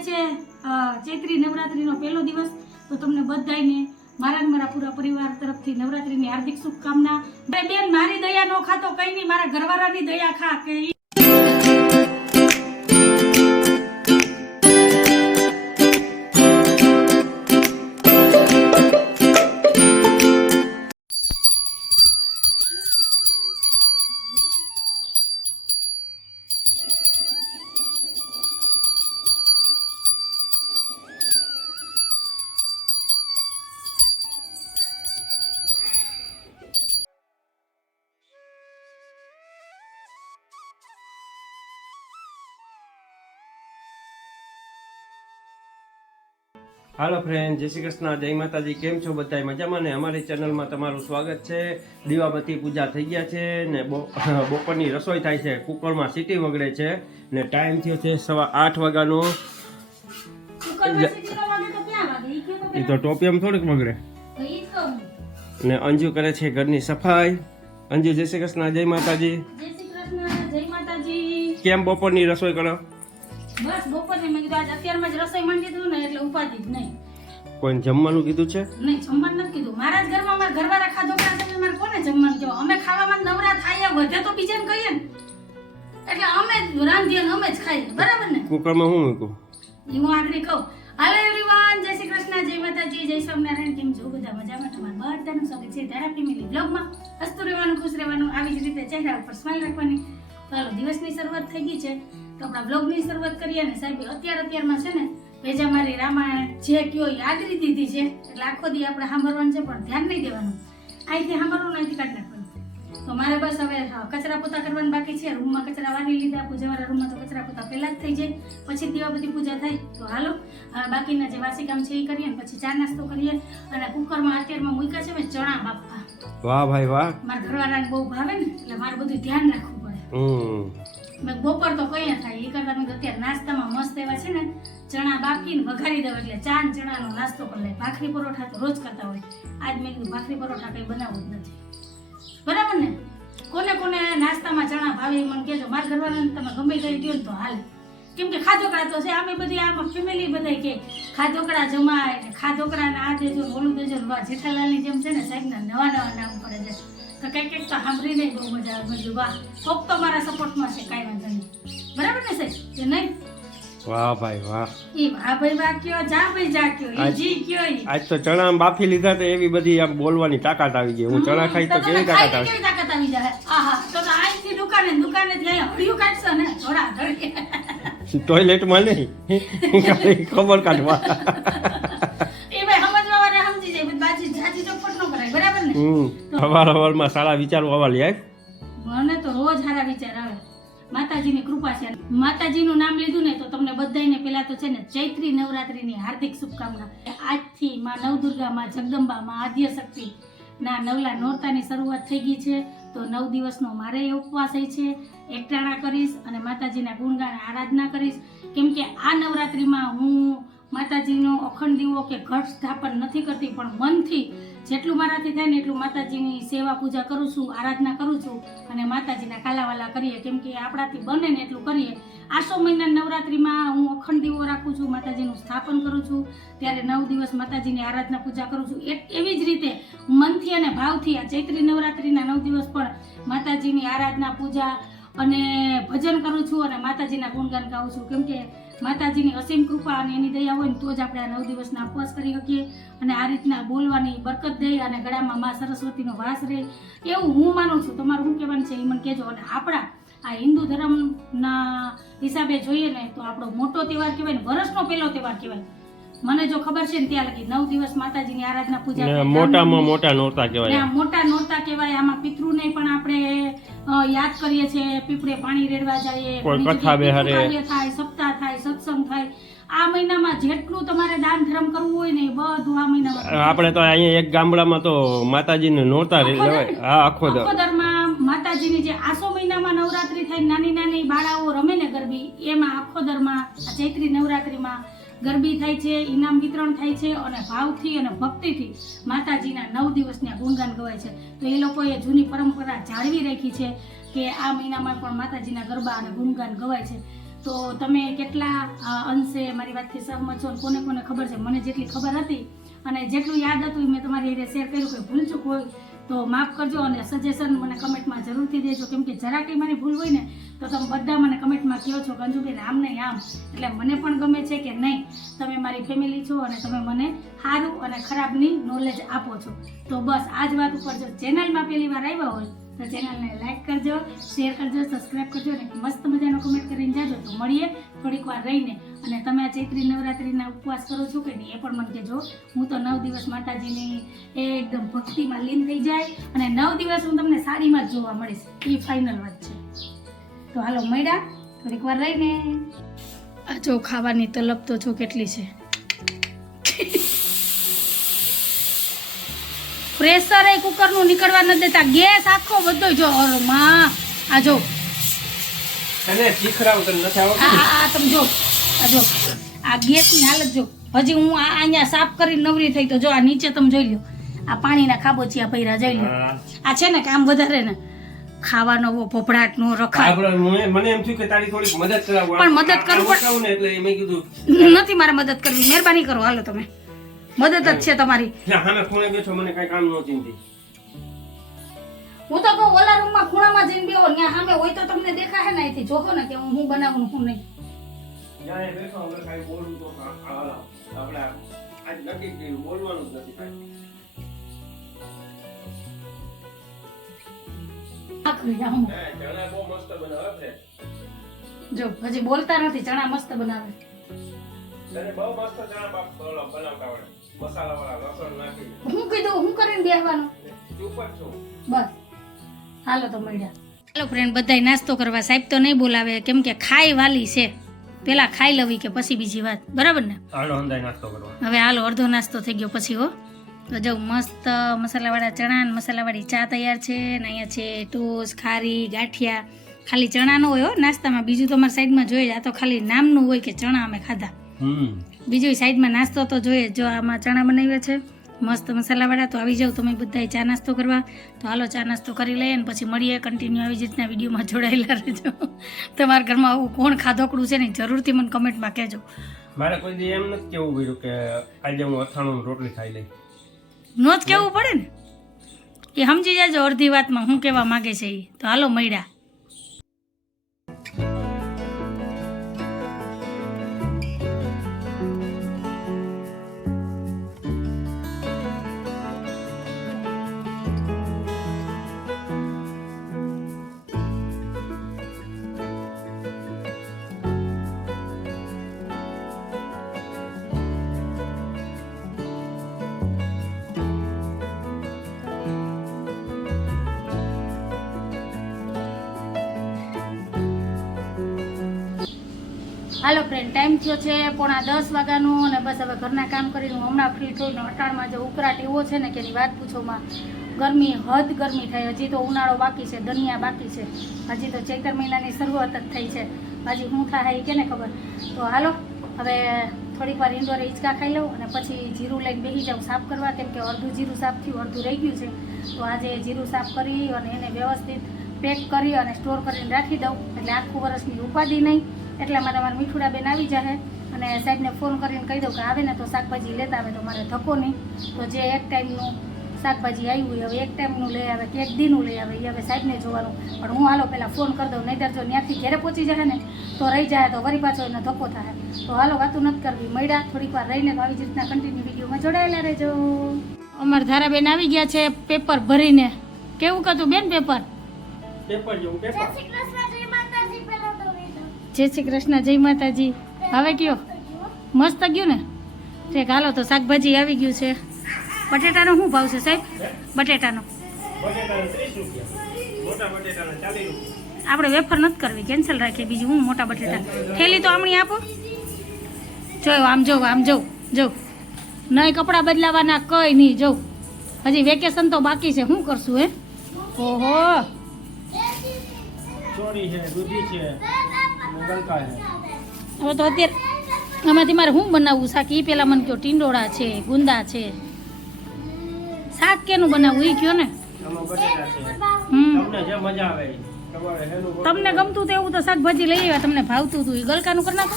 છે અ, ચૈત્રી નવરાત્રીનો પહેલો દિવસ તો તમને બધાને મારા મારા પૂરા પરિવાર તરફથી નવરાત્રીની હાર્દિક શુભકામના. બેન મારી દયા નો ખાતો કઈ નહીં મારા ઘરવાળાની દયા ખા કે હાલો ફ્રેન્ડ જય શ્રી કૃષ્ણ જય માતાજી કેમ છો બધા મજામાં ને? અમારી ચેનલમાં તમારું સ્વાગત છે. દીવાબત્તી પૂજા થઈ ગયા છે ને બપોરની રસોઈ થાય છે. કુકરમાં સીટી વગડે છે ને ટાઈમ થયો છે સવા આઠ વાગ્યાનો. એ તો ટોપિયમ થોડીક વગડે. ને અંજુ કરે છે ઘરની સફાઈ. અંજુ જય શ્રી કૃષ્ણ જય માતાજી. જય શ્રી કૃષ્ણ જય માતાજી. કેમ બપોરની રસોઈ કરો? બસ બપોરની. મેં કીધું આજ અત્યારમાં જ રસોઈ માંડી દીધું ને એટલે ઉપાધિ જ નહીં. કોઈને જમવાનું કીધું છે? નહીં જમવાનું નથી કીધું. મારા જ ઘરમાં મારા ઘરવાળા ખાધો તમે મારે કોને જમવાનું કહેવા અમે ખાવામાં નવરા થાય વધે તો બીજાને કહીએ ને. એટલે અમે જ રાંધીએ ને અમે જ ખાઈએ બરાબર ને? કુકરમાં હું મૂકું? હું આગળ કહું. હેલો એવરીવન જય શ્રી કૃષ્ણ જય માતાજી જય સ્વામિનારાયણ કેમ છો બધા મજામાં? તમારું બધાનું સ્વાગત છે તારા ફેમિલી બ્લોગમાં. હસતું રહેવાનું ખુશ રહેવાનું આવી જ રીતે ચહેરા ઉપર સ્માઈલ રાખવાની. ચાલો દિવસની શરૂઆત થઈ ગઈ છે. તો આપણા બ્લોગની શરૂઆત કરીએ ને સાહેબ અત્યાર અત્યારમાં છે ને ભેજા મારી રામાયણ જે કયો યાદ દીધી છે. એટલે આખો દી આપણે સાંભળવાનું છે પણ ધ્યાન નહીં દેવાનું. અહીંથી સાંભળવાનું અહીંથી કાઢી નાખવાનું તો મારે બસ હવે કચરા પોતા કરવાનું બાકી છે. રૂમમાં કચરા વાળી લીધા પૂજાવાળા રૂમમાં તો કચરા પોતા પહેલા જ થઈ જાય. પછી દીવા બધી પૂજા થાય. તો હાલો હવે બાકીના જે વાસી કામ છે એ કરીએ ને પછી ચા નાસ્તો કરીએ. અને કુકરમાં અત્યારમાં મૂક્યા છે મેં ચણા બાપા વાહ ભાઈ વાહ. મારા ઘરવાળાને બહુ ભાવે ને એટલે મારે બધું ધ્યાન રાખવું પડે. મેં બપોર તો કઈ થાય. એ કરતા મેં અત્યારે નાસ્તામાં મસ્ત એવા છે ને ચણા બાફીને વઘારી દઉં એટલે ચા ને ચણાનો નાસ્તો કરી લે. ભાખરી પરોઠા તો રોજ કરતા હોય. આજ મેં કીધું ભાખરી પરોઠા કંઈ બનાવવું જ નથી. બરાબર ને? કોને કોને નાસ્તામાં ચણા ભાવે મને કહેજો. મારા ઘરવાળાને તમે ગમે કઈ કહો ને તો હાલ. કેમ કે ખાધોકડા તો છે. અમે બધી આમાં ફેમિલી બધા કે ખાધોકડા જમાય ને ખાધોકડા ને આ દેજો ઓલું દેજો વા જેઠાલાલની જેમ છે ને સાહેબના નવા નવા નામ પડે છે. તો કંઈક કંઈક તો સાંભળીને બહુ મજા આવે. બધું વાહ, કોક તો મારા સપોર્ટમાં છે, કાંઈ વાંધો નહીં. બરાબર ને સાહેબ? કે નહીં? વાહ ભાઈ વાહ. ઈ વાહ ભાઈ વાહ કયો જા ભાઈ જા કયો. ઈ જી કયો ઈ. આજ તો ચણા બાફી લીધા તો એવી બધી આમ બોલવાની તાકાત આવી ગઈ. હું ચણા ખાઈ તો કેવી તાકાત ખાઈને કેવી તાકાત આવી જાય? આહા તો દુકાને હળિયું કાઢશો ને? થોડા ટોયલેટમાં નહીં? ખબર કાઢવા એ ભાઈ સમજવા વાળા સમજી જાય બાજી જાજી ચોખવટ ન કરાય બરાબર ને? હમ સવાર સવારમાં સારા વિચારો આવવા લે માતાજીની કૃપા છે. માતાજીનું નામ લીધું ને તો તમને બધાને પેલા તો છે ને ચૈત્રી નવરાત્રીની હાર્દિક શુભકામના. આજથી માં નવદુર્ગા, માં જગદંબા, માં આદ્ય શક્તિ ના નવલા નોરતાની શરૂઆત થઈ ગઈ છે. તો નવ દિવસનો મારે ઉપવાસ હોય છે. એકટાણા કરીશ અને માતાજીના ગુણગાન આરાધના કરીશ. કેમ કે આ નવરાત્રિમાં હું માતાજીનો અખંડ દીવો કે ઘટ સ્થાપન નથી કરતી, પણ મનથી જેટલું મારાથી થાય ને એટલું માતાજીની સેવા પૂજા કરું છું, આરાધના કરું છું અને માતાજીના કાલાવાલા કરીએ. કેમ કે આપણાથી બને ને એટલું કરીએ. આસો મહિના નવરાત્રિમાં હું અખંડ દીવો રાખું છું, માતાજીનું સ્થાપન કરું છું. ત્યારે નવ દિવસ માતાજીની આરાધના પૂજા કરું છું. એવી જ રીતે મનથી અને ભાવથી આ ચૈત્રી નવરાત્રિના નવ દિવસ પણ માતાજીની આરાધના પૂજા અને ભજન કરું છું અને માતાજીના ગુણગાન ગાઉં છું. કેમ કે માતાજીની અસીમ કૃપા અને એની દયા હોય ને તો જ આપણે આ નવ દિવસના ઉપવાસ કરી શકીએ અને આ રીતના બોલવાની બરકત દે અને ગળામાં મા સરસ્વતીનો વાસ રહે. એવું હું માનું છું. તમારું શું કહેવાનું છે એ મને કહેજો. અને આપણા આ હિન્દુ ધર્મના હિસાબે જોઈએ ને તો આપણો મોટો તહેવાર કહેવાય ને, વર્ષનો પહેલો તહેવાર કહેવાય. મને જો ખબર છે ને ત્યાં લગી નવ દિવસ માતાજીની આરાધના પૂજા મોટામાં મોટા નોરતા કહેવાય. મોટા નોરતા કહેવાય આમાં પિતૃને પણ આપણે યાદ કરીએ છીએ પીપળે પાણી રેડવા જઈએ કોઈ કથા બેહારે. થાય સપ્તાહ થાય સત્સંગ થાય આ મહિનામાં જેટલું તમારે દાન ધર્મ કરવું હોય ને બધું આ મહિનામાં આપણે તો અહીંયા એક ગામડામાં તો માતાજીને નોરતા હા આખો દરમાં માતાજીની જે આસો મહિનામાં નવરાત્રી થાય નાની નાની બાળાઓ રમે ને ગરબી એમાં આખો દરમાં ચૈત્રી નવરાત્રીમાં ગરબી થાય છે, ઇનામ વિતરણ થાય છે અને ભાવથી અને ભક્તિથી માતાજીના નવ દિવસના ગુણગાન ગવાય છે. તો એ લોકોએ જૂની પરંપરા જાળવી રાખી છે કે આ મહિનામાં પણ માતાજીના ગરબા અને ગુણગાન ગવાય છે. તો તમે કેટલા અંશે મારી વાતથી સહમત છો કોને કોને ખબર છે? મને જેટલી ખબર હતી અને જેટલું યાદ હતું મેં તમારી રીતે શેર કર્યું કે ભૂલચૂક હોય તો માફ કરજો અને સજેશન મને કમેન્ટમાં જરૂરથી દેજો. કેમ કે જરા કંઈ મારી ભૂલ હોય ને, તો તમે બધા મને કમેન્ટમાં કહો છો કે આમ નહીં, આમ. એટલે મને પણ ગમે છે કે નહીં, તમે મારી ફેમિલી છો અને તમે મને સારું અને ખરાબની નોલેજ આપો છો. તો બસ, આ જ વાત ઉપર જો ચેનલમાં પહેલી વાર આવ્યા હોય તો ચેનલને લાઈક કરજો, શેર કરજો સબસ્ક્રાઈબ કરજો અને મસ્ત મજાનો કમેન્ટ કરીને જાજો. તો મળીએ થોડીક વાર રહીને. અને તમે આ ચૈત્રી નવરાત્રિના ઉપવાસ કરો છો કે નહીં એ પણ મને કહેજો. હું તો નવ દિવસ માતાજીની એકદમ ભક્તિમાં લીન થઈ જાય અને નવ દિવસ હું તમને સાડીમાં જ જોવા મળીશ. એ ફાઇનલ વાત છે. તો હાલો મળ્યા, થોડીક વાર રહીને. આ જો ખાવાની તલબ તો જો કેટલી છે. પ્રેશર એ કુકરનું નીકળવા નથી દેતા. ગેસ આખો બધો જો માં. આ જો. આ તમે જો. આ જો. આ ગેસની હાલત જો. હજી હું આ અહીંયા સાફ કરીને નવરી થઈ તો જો આ નીચે તમે જોઈ લો. આ પાણીના ખાબોચિયા પૈરા જોઈ લો. આ છે ને કામ વધારે ને. ખાવાનો બહુ ભભડાટ નો રખાય મને એમ થયું કે તારી થોડીક મદદ કરાવું. પણ મદદ કરવું પણ- એટલે મેં કીધું. નથી મારે મદદ કરવી. મહેરબાની કરો હાલો તમે. મદદ જ છે તમારી. જ્યાં ખૂણે બેઠો મને કઈ કામ ન ચિંતી. હું તો કહું ઓલા રૂમમાં ખૂણામાં જઈને બેહો ત્યાં સામે હોય તો તમને દેખાશે ને અહીંથી. જોખો ને કે હું હું બનાવું હું નહીં. જ્યાં બેઠો હવે કાંઈ બોલવું તો આ- આ- આપણે આજ નક્કી કર્યું બોલવાનું જ નથી કાંઈ. આ કરી જાઉં. હે, ચણા બહુ મસ્ત બનાવે છે. જો હજી બોલતા નથી ચણા મસ્ત બનાવે. બહુ મસ્ત ચણા બનાવતા આવડે હું કીધું હું કરીને બેહવાનું? બસ. હાલો તો મળ્યા. હાલો ફ્રેન્ડ બધાય નાસ્તો કરવા. સાહેબ તો નહીં બોલાવે કેમ કે ખાઈ વાલી છે. પેલા ખાઈ લવી કે પછી બીજી વાત. બરાબર ને? હાલો નાસ્તો કરવા. હવે હાલો અડધો નાસ્તો થઈ ગયો પછી હો. તો જો મસ્ત મસાલાવાળા ચણા ને મસાલાવાળી ચા તૈયાર છે ને અહીંયા છે ટોસ ખારી ગાંઠિયા. ખાલી ચણાનો હોય હો નાસ્તામાં. બીજું તો અમારી સાઈડમાં જોઈએ. આ તો ખાલી નામનું હોય કે ચણા અમે ખાધા. બીજું સાઈડમાં નાસ્તો તો જોઈએ જ. આમાં ચણા બનાવ્યા છે મસ્ત મસાલાવાળા તો આવી જાઉં તમે બધાય ચા નાસ્તો કરવા. તો હાલો ચા નાસ્તો કરી લઈએ અને પછી મળીએ કન્ટિન્યુ આવી જ રીતના વિડીયોમાં જોડાયેલા રહેજો. તમારા ઘરમાં આવું કોણ ખાધોકડું છે ને જરૂરથી મને કમેન્ટમાં કહેજો. મારે કોઈ દી એમ નથી કેવું પડ્યું કે આજે હું અથાણું રોટલી ખાઈ લઈ. નો જ કેવું પડે ને? એ સમજી જાજો અડધી વાતમાં હું કહેવા માંગે છે એ તો હાલો મળ્યા. હાલો ફ્રેન્ડ ટાઈમ થયો છે પોણા દસ વાગ્યાનો અને બસ હવે ઘરના કામ કરીને હું હમણાં ફ્રી થઈને અટાણમાં જે ઉકરાટ એવો છે ને કે એની વાત પૂછોમાં ગરમી, હદ ગરમી થાય. હજી તો ઉનાળો બાકી છે, દનિયા બાકી છે. હજી તો ચૈતર મહિનાની શરૂઆત જ થઈ છે. હજી હું થાય એ કેને ખબર? તો હાલો, હવે થોડીક વાર ઇન્ડોરે હિંચકા ખાઈ લઉં અને પછી જીરું લઈને બેસી જાઉં સાફ કરવા, કેમ કે અડધું જીરું સાફ થયું, અડધું રહી ગયું છે. તો આજે જીરું સાફ કરી અને એને વ્યવસ્થિત પેક કરી અને સ્ટોર કરીને રાખી દઉં. એટલે આખું વર્ષની ઉપાધિ નહીં. એટલામાં તમારે મીઠુડા બેન આવી જાય અને સાહેબને ફોન કરીને કહી દઉં કે આવે ને તો શાકભાજી લેતા આવે તો મારે ધક્કો નહીં. તો જે એક ટાઈમનું શાકભાજી આવ્યું હોય હવે એક ટાઈમનું લઈ આવે કે એક દીનું લઈ આવે એ હવે સાહેબને જોવાનું. પણ હું હાલો પહેલાં ફોન કરી દઉં નહીં જો ત્યાંથી ઘરે પહોંચી જાય ને તો રહી જાય તો વળી પાછો એને ધક્કો થાય તો હાલો વાતું નથી કરવી. મળ્યા થોડીક વાર રહીને તો આવી જ રીતના કન્ટિન્યુ વિડીયોમાં જોડાયેલા રહેજો. અમારા ધારાબેન આવી ગયા છે પેપર ભરીને. કેવું કતું બેન પેપર પેપર જેવું પેપર જય શ્રી કૃષ્ણ, જય માતાજી. હવે કયો? મસ્ત ગયું ને? ઠીક, હાલો તો શાકભાજી આવી ગયું છે. બટેટાનો શું ભાવ છે સાહેબ? બટેટાનો. આપણે વેફર નથી કરવી, કેન્સલ રાખીએ બીજું હું મોટા બટેટા. થેલી તો આમણી આપો. જોયો, આમ જો આમ જો જો નહીં કપડાં બદલાવાના, કઈ નહીં જો હજી વેકેશન તો બાકી છે, શું કરશું, હે? ઓહો. હવે તો અત્યારે આમાંથી મારે શું બનાવવું શાક? એ પેલા મને કહો ટીંડોળા છે ગુંદા છે. શાક કેનું બનાવવું એ કયો ને? તમને જે ગમતું હતું એવું તો શાકભાજી લઈ આવ્યા તમને ભાવતું હતું એ ગલકાનું કરી નાખો.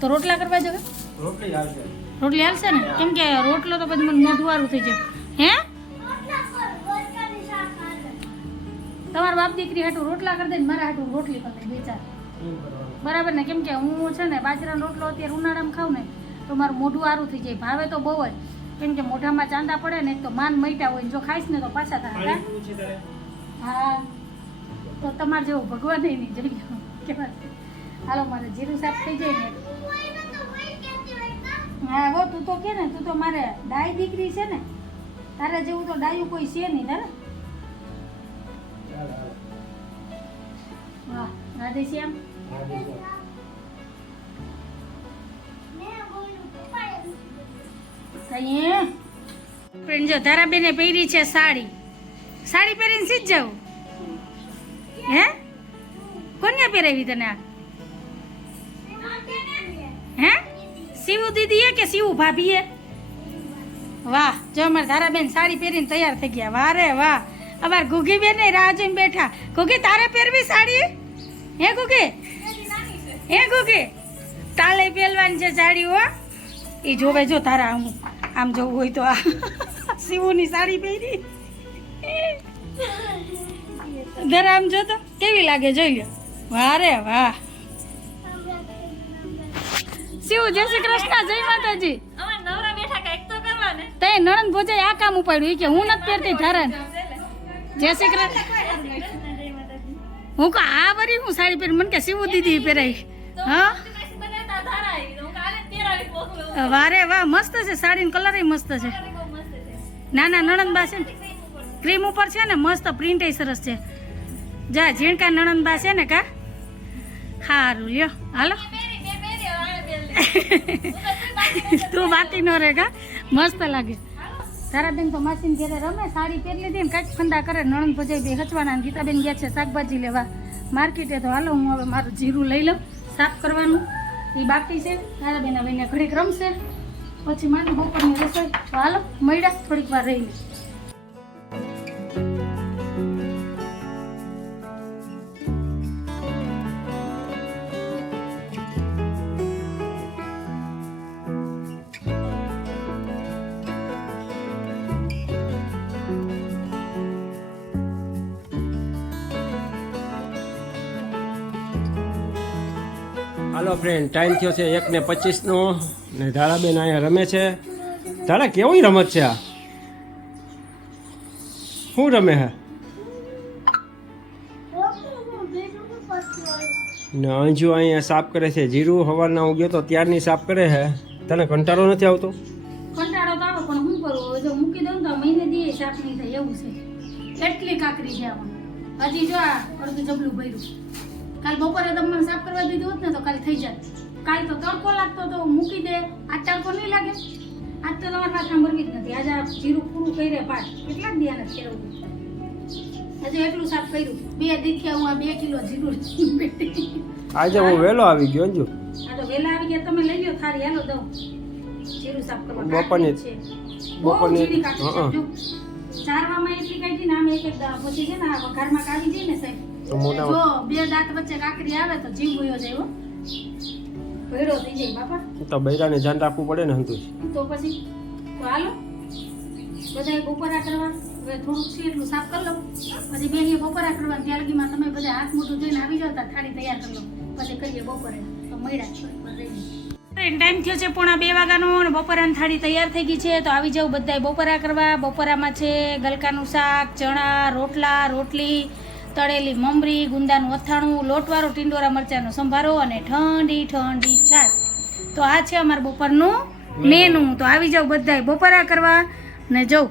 તો રોટલા કરવા જવે રોટલી રોટલી હાલશે ને? કેમ કે રોટલો તો પછી મને મોઢું વાળું થઈ જાય. હે? બાપ દીકરી હાટું રોટલા કરી દે ને મારા હાટું રોટલી કરી દે બે ચાર. બરાબર ને? કેમ કે હું છે ને બાજરાનો રોટલો અત્યારે ઉનાળામાં ખાઉં ને તો મારું મોઢું સારું થઈ જાય. ભાવે તો બહુ જ. કેમ કે મોઢામાં ચાંદા પડે ને તો માન મૈટા હોય જો ખાઈશ ને તો પાછા થાય? હા? તો તમારે જેવું ભગવાન નહીં જગ્યા કેવા હાલો મારે જીરું સાફ થઈ જાય ને. હા હો તું તો કે ને તું તો મારે ડાય દીકરી છે ને. તારે જેવું તો ડાયું કોઈ છે નહીં તારે ચાલ, હાલો. વાહ રાધેશ્યામ હા, બીજું. કઈ ફ્રેન્ડ જો ધારાબેને પહેરી છે સાડી સાડી પહેરીને સીધ જાવ હે કોને પહેરાવી તને આ હે શિવુ દીદીએ કે શિવુ ભાભીએ વાહ જો અમારે ધારાબેન સાડી પહેરીને તૈયાર થઈ ગયા વાહ રે વાહ અમાર ગુગી બેન ને રાહ જોઈને બેઠા ગુગી તારે પહેરવી સાડી હે કુકી? હે કુકી? તાલે પહેલવાની છે સાડી હો એ જોવે જો તારા આમ આમ જવું હોય તો આ શિવુની સાડી પહેરી. જરા આમ જો તો કેવી લાગે જોઈ લો વાહ રે વાહ. શિવ જય શ્રી કૃષ્ણ જય માતાજી. તે નણંદ ભોજે આ કામ ઉપાડ્યું કે હું નથી પહેરતી ધારણ. જય શ્રી કૃષ્ણ. હું કહું આ વરી હું સાડી પહેરી મને કે સીવું દીદી પહેરાઈ હા? વારે વાહ મસ્ત છે. સાડીનો કલર મસ્ત છે. ના ના નણંદબા છે ને? ક્રીમ ઉપર. છે ને મસ્ત પ્રિન્ટ સરસ છે. જા ઝીણકા નણંદબા છે ને કા? સારું લ્યો. હાલો. તું બાકી ન રે કા? મસ્ત લાગે. તારા બેન તો માસીને ઘેરે રમે, સાડી પહેરી લીધી કાંઈક ફંદા કરે, નણંદ ભજાઈ બે હચવાના ગીતાબેન ગયા છે શાકભાજી લેવા. માર્કેટે તો હાલો, હું હવે મારું જીરું લઈ લઉં, સાફ કરવાનું. એ બાકી છે તારા બેન હવે ઘડીક રમશે. પછી મારી બપોરની રસોઈ. તો હાલો, મળ્યા, થોડીક વાર રહી લે ફ્રેન્ડ ટાઈમ થયો છે એક ને પચીસ નો ધારાબેન અહીંયા રમે છે. તારા કેવી રમત છે આ? શું રમે હે? ને અંજુ અહીંયા સાફ કરે છે. જીરું હવારના ઉગ્યો તો ત્યારની સાફ કરે છે તને કંટાળો નથી આવતો? કંટાળો તો આવે, પણ શું કરું? જો મૂકી દઉં તો મહિને દી સાફ નહીં થાય એવું છે. કેટલી કાકરી છે આપણને હજી જો આ અડધું જબલું ભર્યું. કાલ બપોરે તમને સાફ કરવા દીધું હોત ને તો કાલ થઈ જાત. કાલ તો તડકો લાગતો તો મૂકી દે. આજ તડકો નહીં લાગે. આજ તો તમારે પાછા મરવી જ નથી. આજે આ જીરું પૂરું કરી પાઠ કેટલા ધ્યાન જ કેળવવું હજુ એટલું સાફ કર્યું. બે દીખ્યા હું આ બે કિલો જીરું આજે હું વહેલો આવી ગયો જો આ તો વેલા આવી ગયા. તમે લઈ લો થાળી. હાલો દઉં. જીરું સાફ કરવા બપોરની- છે. બપોરની-. ચારવામાં એટલી કાઢી ને આમ એક એક પછી છે ને આ વઘારમાં કાઢી દે ને સાહેબ. તો મોટા જો બે દાંત વચ્ચે કાકરી આવે તો જીવ વયો જાય હો. ભેડો થઈ જાય બાપા. તો બૈરાને ધ્યાન રાખવું પડે ને હંતુ તો પછી તો હાલો. બધાય બપોરા કરવા હવે થોડુંક છે એટલું સાફ કરી લઉં. પછી બે અહીંયા બપોરા કરવા ત્યાં લગીમાં તમે બધા હાથ મોઢું ધોઈને આવી જાવ થાળી તૈયાર કરી લો પછી કરીએ બપોરે. તો મળ્યા રહીને. ટાઈમ થયો છે પોણા બે વાગ્યાનો અને બપોરાની થાળી તૈયાર થઈ ગઈ છે. તો આવી જાવ બધાય બપોરા કરવા. બપોરામાં છે ગલકાનું શાક ચણા રોટલા રોટલી તળેલી મમરી ગુંદાનું અથાણું લોટવાળો ટીંડોરા મરચાંનો સંભારો અને ઠંડી ઠંડી છાશ. તો આ છે અમારું બપોરનું મેનુ. તો આવી જાવ બધાય બપોરા કરવા ને જવું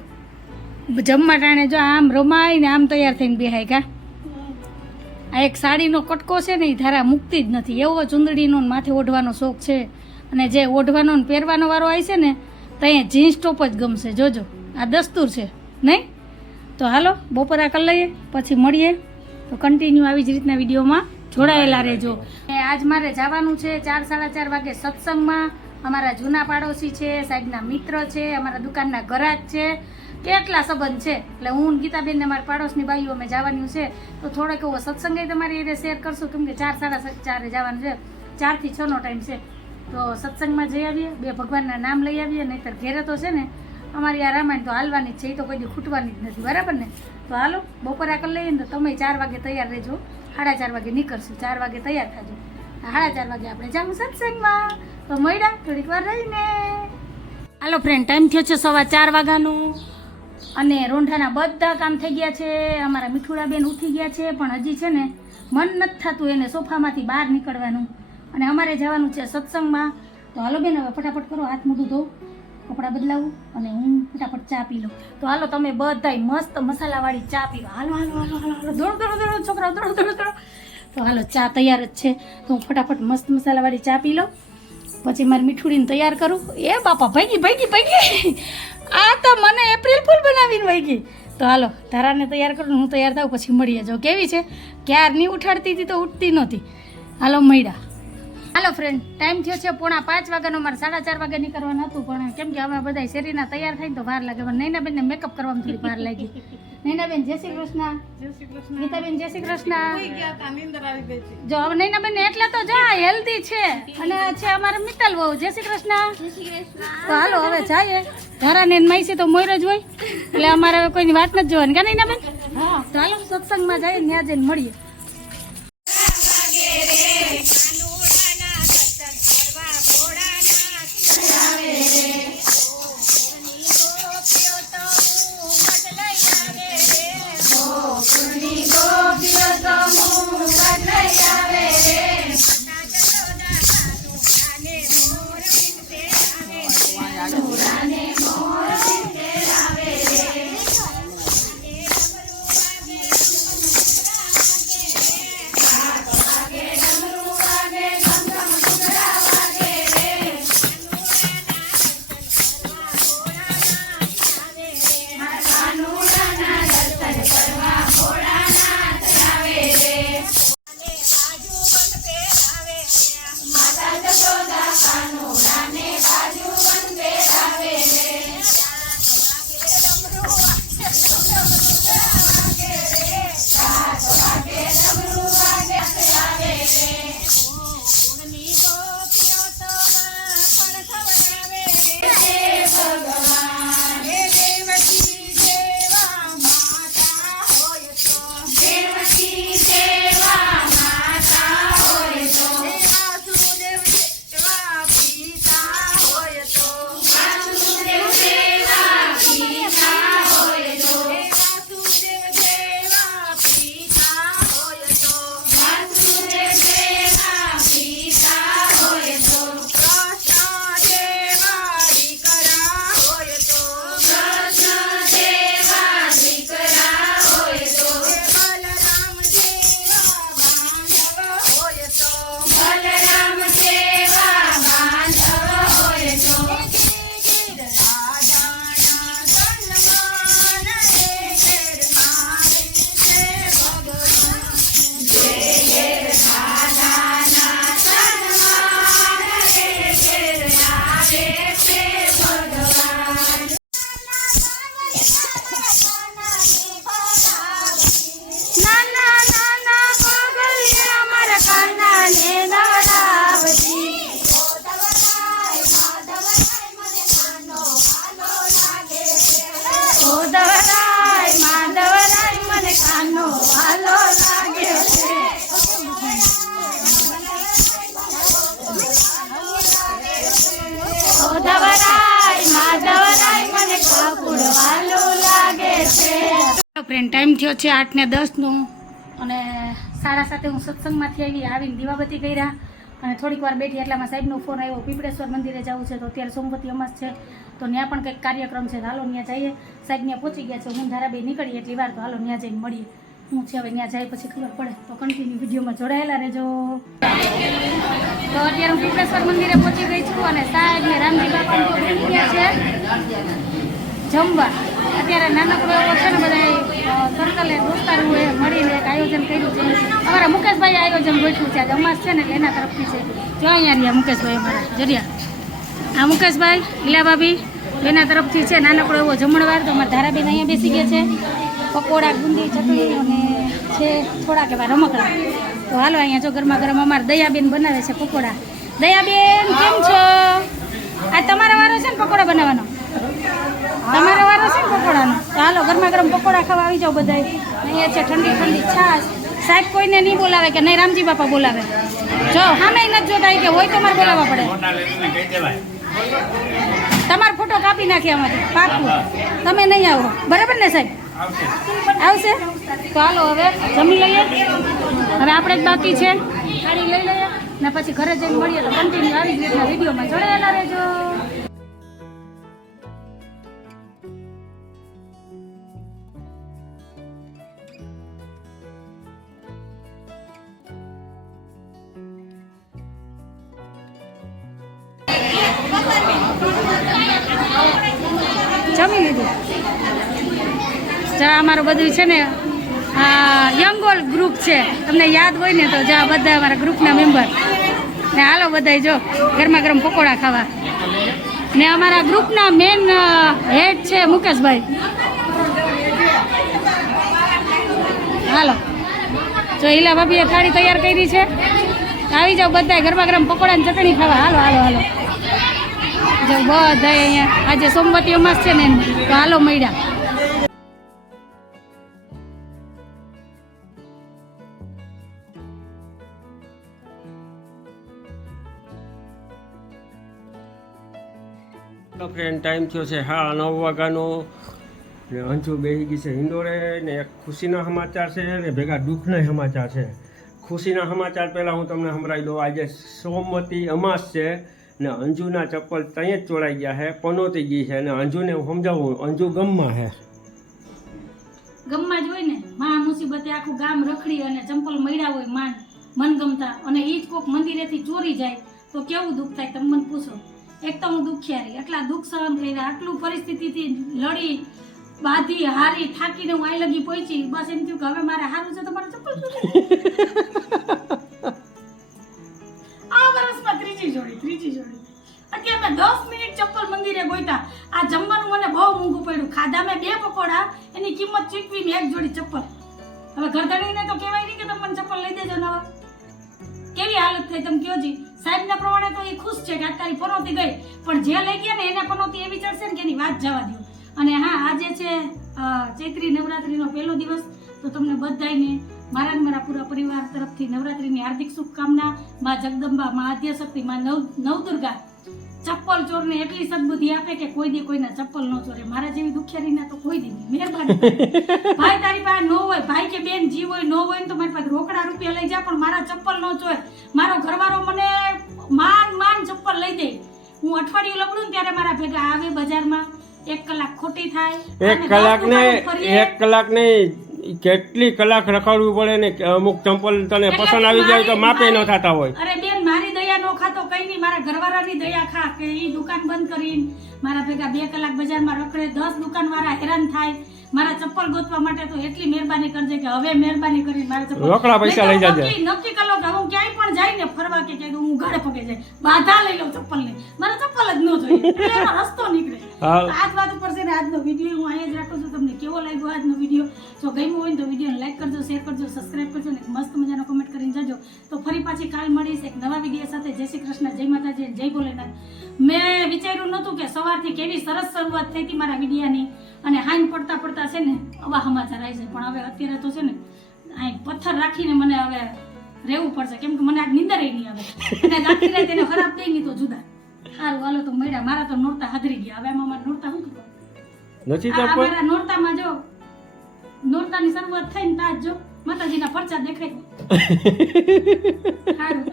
જમવા ટાણે જો આમ રમાય ને આમ તૈયાર થઈને બેહાય કા. આ એક સાડીનો કટકો છે ને એ ધારા મૂકતી જ નથી. એવો ચૂંદડીનો ને માથે ઓઢવાનો શોખ છે. અને જે ઓઢવાનો ને પહેરવાનો વારો આવી છે ને તો અહીંયા જીન્સ ટોપ જ ગમશે. જોજો આ દસ્તુર છે. નહીં? તો હાલો બપોરા કરી લઈએ પછી મળીએ. તો કન્ટિન્યુ આવી જ રીતના વિડીયોમાં જોડાયેલા રહેજો. આજ મારે જવાનું છે ચાર સાડા ચાર વાગે સત્સંગમાં. અમારા જૂના પાડોશી છે સાહેબના મિત્ર છે, અમારા દુકાનના ગ્રાહક છે. કેટલા સંબંધ છે? એટલે હું ગીતાબેનને મારી પાડોશની બાઈઓ અમે જવાનું છે. તો થોડોક એવો સત્સંગ તમારી રીતે શેર કરશું, કેમ કે ચાર સાડા ચારે જવાનું છે. ચારથી છનો ટાઈમ છે. તો સત્સંગમાં જઈ આવીએ, બે ભગવાનના નામ લઈ આવીએ, નહીંતર ઘેરે તો છે ને અમારી આ રામાયણ તો હાલવાની જ છે, એ તો કોઈ ખૂટવાની જ નથી, બરાબર ને? તો હાલો, બપોરે કરી લઈએ ને તો તમે ચાર વાગે તૈયાર રહેજો. સાડા ચાર વાગે નીકળશું, ચાર વાગે તૈયાર થાજો. સાડા ચાર વાગે આપણે જાઉં સત્સંગમાં. તો મળ્યા, થોડીક વાર રહીને. હાલો ફ્રેન્ડ ટાઈમ થયો છે સવા ચાર વાગ્યાનું. અને રોંઢાના બધા કામ થઈ ગયા છે, અમારા મીઠુડાબેન ઉઠી ગયા છે, પણ હજી છે ને મન નથી થતું એને સોફામાંથી બહાર નીકળવાનું. અને અમારે જવાનું છે સત્સંગમાં. તો હાલો બેન, હવે ફટાફટ કરો, હાથ મોઢું ધોઉં. કપડાં બદલાવું અને હું ફટાફટ ચા પી લઉં. તો હાલો, તમે બધાય મસ્ત મસાલાવાળી ચા પીવા. હાલો હાલો હાલો હાલો હાલો. દોડો દોડો દોડો છોકરા દોડો દોડો દોડો. તો હાલો, ચા તૈયાર જ છે. તો હું ફટાફટ મસ્ત મસાલાવાળી ચા પી લઉં. પછી મારી મીઠુડીને તૈયાર કરું. એ બાપા, ભાગી ભાગી ભાગી. આ તો મને એપ્રિલ ફૂલ બનાવીને ભાગી તો હાલો, ધારાને તૈયાર કરું હું તૈયાર થાઉં, પછી મળીએ જો. કેવી છે? ક્યારની ઉઠાડતી હતી તો ઉઠતી નહોતી. હાલો, મળ્યા. હાલો ફ્રેન્ડ ટાઈમ થયો છે પોણા પાંચ વાગ્યાનો મારે સાડા ચાર વાગે નીકળવાનું હતું પણ કેમ કે અમે બધા શેરીના તૈયાર થઈને તો વાર લાગે પણ નૈનાબેનને મેકઅપ કરવામાં થોડી વાર લાગી. નૈનાબેન જય શ્રી કૃષ્ણ. ગીતાબેન જય શ્રી કૃષ્ણ. જો હવે નૈનાબેન એટલે તો જો હેલ્ધી છે. અને છે અમારે મિત્તલ બહુ જય શ્રી કૃષ્ણ. તો હાલો હવે જઈએ. ધારાને ને માઈસી તો મોર જ હોય. એટલે અમારે કોઈની વાત નથી જોવાની. કે નૈનાબેન? હા. તો હાલો સત્સંગમાં જઈએ ત્યાં જઈને મળીએ. ફ્રેન્ડ ટાઈમ થયો છે આઠ ને દસનો અને સાડા સાતે હું સત્સંગમાંથી આવી, આવીને દીવાબત્તી કર્યા અને થોડીક વાર બેઠી એટલામાં સાહેબનો ફોન આવ્યો પીપળેશ્વર મંદિરે જવું છે તો અત્યારે સોમવતી અમાસ છે, તો ત્યાં પણ કંઈક કાર્યક્રમ છે હાલો ત્યાં જઈએ. સાહેબ ત્યાં પહોંચી ગયા છે, હું ધારાબે નીકળી એટલી વાર, તો હાલો ત્યાં જઈને મળીએ. હું છે, હવે ત્યાં જાય પછી ખબર પડે. તો કન્ટિન્યુ વિડીયોમાં જોડાયેલા રહેજો. તો અત્યારે હું પીપળેશ્વર મંદિરે પહોંચી ગઈ છું અને સાહેબ ને રામજી બાપા છે. જમવા. અત્યારે નાનકડો એવો છે ને બધા સર્કલે એ મળીને એક આયોજન કર્યું છે. અમારા મુકેશભાઈ આયોજન ગોઠવું છે. આજે અમાસ છે ને એટલે એના તરફથી છે. જો અહીંયા રહ્યા મુકેશભાઈ અમારા, જરિયા. આ મુકેશભાઈ લીલા ભાભી એના તરફથી છે નાનકડો એવો જમણવાર. તો અમારા ધારાબેન અહીંયા બેસી ગયા છે. પકોડા, ગુંદી, ચટણી અને છે થોડાક એવા રમકડા. તો હાલો અહીંયા જો ગરમા ગરમ અમારા દયાબેન બનાવે છે પકોડા. દયાબેન, કેમ છો? આ તમારા વારો છે ને પકોડા બનાવવાનો? તમારો વારો છે ને પકોડાનો? હાલો ગરમા ગરમ પકોડા ખાવા આવી જાઓ બધા અહીંયા છે ઠંડી ઠંડી છાશ. સાહેબ, કોઈને નહીં બોલાવે કે નહીં, રામજી બાપા બોલાવે. જો સામે નથી જોતા કે હોય તો મારે બોલાવવા પડે. તમારો ફોટો કાપી નાખ્યા અમારી પાકું તમે નહીં આવો. બરાબર ને, સાહેબ? આવશે? હાલો, હવે જમી લઈએ. હવે આપણે જ બાકી છે. ગાડી લઈ લઈએ. ને પછી ઘરે જઈને મળીએ તો કન્ટિન્યુ આવી જ રીતના વિડીયોમાં જોડાયેલા રહેજો. જમી લીધું. જા, અમારું બધું છે ને યંગોલ ગ્રુપ છે. તમને યાદ હોય ને તો જા, બધા અમારા ગ્રુપના મેમ્બર ને હાલો બધા જો, ગરમા ગરમ પકોડા ખાવા. ને અમારા ગ્રુપના મેન હેડ છે મુકેશભાઈ. હાલો. જો ઈલા ભાભીએ થાળી તૈયાર કરી છે. આવી જાઓ બધા ગરમા ગરમ પકોડા ને ચટણી ખાવા. હાલો હાલો હાલો. જો બધા અહીંયા આજે સોમવતી અમાસ છે ને, તો હાલો મળ્યા. ફ્રેન્ડ ટાઈમ થયો છે હા, નવ વાગ્યાનો. ને હંચુ બેસી ગઈ છે હિન્દોરે ને એક ખુશીના સમાચાર છે ને ભેગા દુઃખના સમાચાર છે. ખુશીના સમાચાર પહેલાં હું તમને સંભળાવી દઉં. આજે સોમવતી અમાસ છે. ને અંજુના ચપ્પલ ત્યાં જ ચોરાઈ ગયા છે પનોતી ગઈ છે અને અંજુને હું સમજાવું, અંજુ ગમમાં છે ગમમાં જ હોય ને? મહા મુસીબતે આખું ગામ રખડી અને ચંપલ મળ્યા હોય માન, મનગમતા, અને એ જ કોક મંદિરેથી ચોરી જાય, તો કેવું દુઃખ થાય તમે મને પૂછો? એક તો હું દુખિયારી, એટલા દુઃખ સહન કર્યા, આટલું પરિસ્થિતિથી લડી, બાધી, હારી થાકીને હું આઈ લગી પહોંચી. બસ એમ થયું કે હવે મારે હારું છે તો મારે ચપ્પલ ચોરી અત્યારે મેં દસ મિનિટ ચપ્પલ મંદિરે ગોઈતા આ જમવાનું મને બહુ મોંઘું પડ્યું. ખાધા મેં બે પકોડા, એની કિંમત ચૂકવી મેં એક જોડી ચપ્પલ. હવે ઘરધણીને તો કહેવાય નહીં કે તમે મને ચપ્પલ લઈ દેજો નવા. કેવી હાલત થઈ તમે કયો જી? સાહેબના પ્રમાણે તો એ ખુશ છે કે અત્યારે પનોતી ગઈ. પણ જે લઈ ગયા ને એને પનોતી એવી ચડશે ને કે એની વાત જવા દો અને હા, આજે છે ચૈત્રી નવરાત્રીનો પહેલો દિવસ. તો તમને બધાયને, મારા મારા પૂરા પરિવાર તરફથી નવરાત્રીની હાર્દિક શુભકામના. મા જગદંબા, મા આદ્યશક્તિ, મા નવ, નવદુર્ગા. ચપ્પલ ચોરને એટલી સદબુદ્ધિ આપે કે કોઈ દી કોઈના ચપ્પલ ન ચોરે. મારા જેવી દુખિયારીના તો કોઈ દી મહેરબાની ભાઈ તારી પાસે ન હોય ભાઈ કે બેન જીવ હોય ન હોય તો મારી પાસે રોકડા રૂપિયા લઈ જા પણ મારા ચપ્પલ ન ચોર. મારો ઘરવાળો મને માન માન ચપ્પલ લઈ દે. હું અઠવાડિયું લગડું ને ત્યારે મારા ભેગા આવે બજારમાં. એક કલાક ખોટી થાય. એક કલાક ને એક કલાક ને કેટલી કલાક રખડવું પડે ને અમુક ચંપલ તને પસંદ આવી જાય તો માપે ન થતા હોય. અરે નો કઈ નહીં મારા ઘરવાળાની દયા ખા કે એ દુકાન બંધ કરીને મારા ભેગા બે કલાક બજારમાં રખડે, દસ દુકાનવાળા હેરાન થાય. મારા ચપ્પલ ગોતવા માટે તો એટલી મહેરબાની કરજે કે હવે મહેરબાની કરી મારા ચપ્પલ રોકડા પૈસા લઈ જાજે. નક્કી લો કે હું ક્યાંય પણ જાય ને ફરવા કે ક્યાંય હું ઘરે પગે જાય બાધા લઈ લઉં ચપ્પલ ને મારા ચપ્પલ જ ન જોઈએ. રસ્તો નીકળે. આજ વાત ઉપર છે ને આજનો વીડિયો હું અહીંયા જ રાખું છું. તમને કેવો લાગ્યો આજનો વીડિયો? જો ગમ્યો હોય તો વિડીયોને લાઈક કરજો શેર કરજો સબસ્ક્રાઈબ કરજો ને મસ્ત મજાનો કમેન્ટ કરીને જજો. તો ફરી પાછી કાલ મળીશ એક નવા વીડિયો સાથે. જય શ્રી કૃષ્ણ જય માતાજી જય ભોલેનાથ. મેં વિચાર્યું નહોતું કે સવારથી કેવી સરસ શરૂઆત થઈ હતી મારા વિડીયાની. અને હાઈન પડતા પડતા છે ને આવા સમાચાર આવી જાય પણ હવે અત્યારે તો છે ને અહીં પથ્થર રાખીને મને હવે રહેવું પડશે. કેમ કે મને આજ નીંદર નહીં આવે. અને આખી રાત એને ખરાબ થઈ ગઈ તો જુદા. સારું હાલો તો મળ્યા. મારા તો નોરતા હાજરી ગયા. હવે આમાં મારા નોરતા શું નથી મારા નોરતામાં જો નોરતાની શરૂઆત થઈ ને તાજ જો માતાજીના પરચા દેખાય. સારું